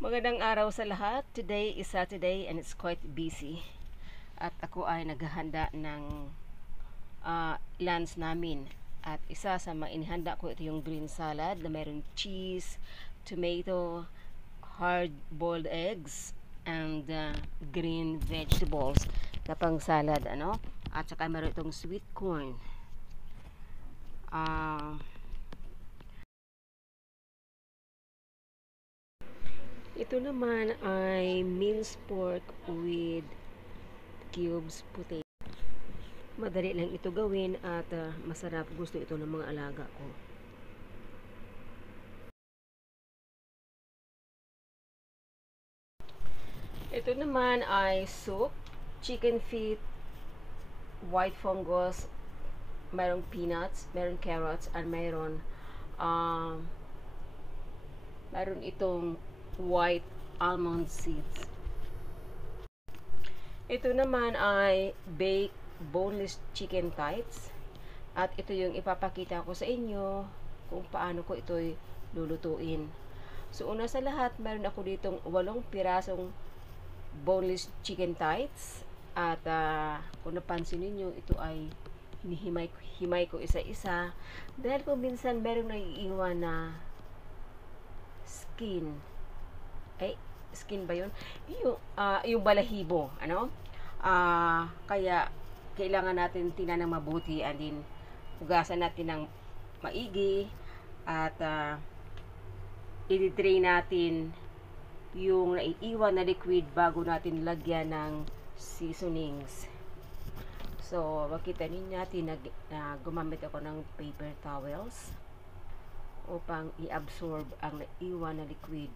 Magandang araw sa lahat. Today is Saturday and it's quite busy. At ako ay naghahanda ng lunch namin. At isa sa mga inihanda ko, ito yung green salad na mayroong cheese, tomato, hard-boiled eggs, and green vegetables na pang salad. At saka mayroon itong sweet corn. Ito naman ay minced pork with cubes potato. Madali lang ito gawin at masarap. Gusto ito ng mga alaga ko. Ito naman ay soup, chicken feet, white fungus, mayroong peanuts, mayroong carrots, at mayroon itong white almond seeds. Ito naman ay baked boneless chicken thighs. At ito yung ipapakita ko sa inyo kung paano ko ito'y lulutuin. So una sa lahat, meron ako ditong 8 pirasong boneless chicken thighs. At kung napansin niyo, ito ay hinihimay ko isa-isa. Dahil kung minsan meron naiiwan na skin. Skin ba yun? Yung balahibo, kaya kailangan natin tingnan ng mabuti and din hugasan natin ng maigi at i-drain natin yung naiiwan na liquid bago natin lagyan ng seasonings. So, makita natin na gumamit ako ng paper towels upang i-absorb ang naiiwan na liquid.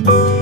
you.